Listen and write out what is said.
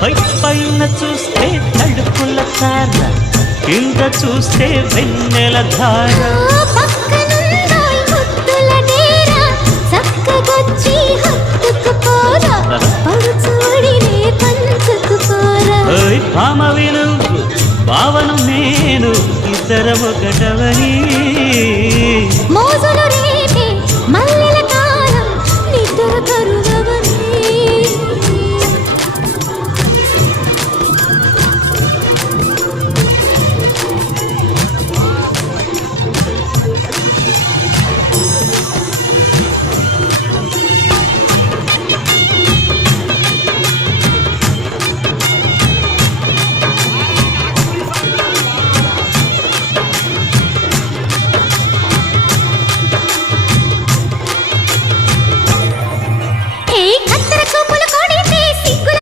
పైన చూస్తే తడుపుల తార, కింద చూస్తే వెన్నెల ధార. భామవి నువ్వు భావను నేను ఇద్దరం ఒకటవని.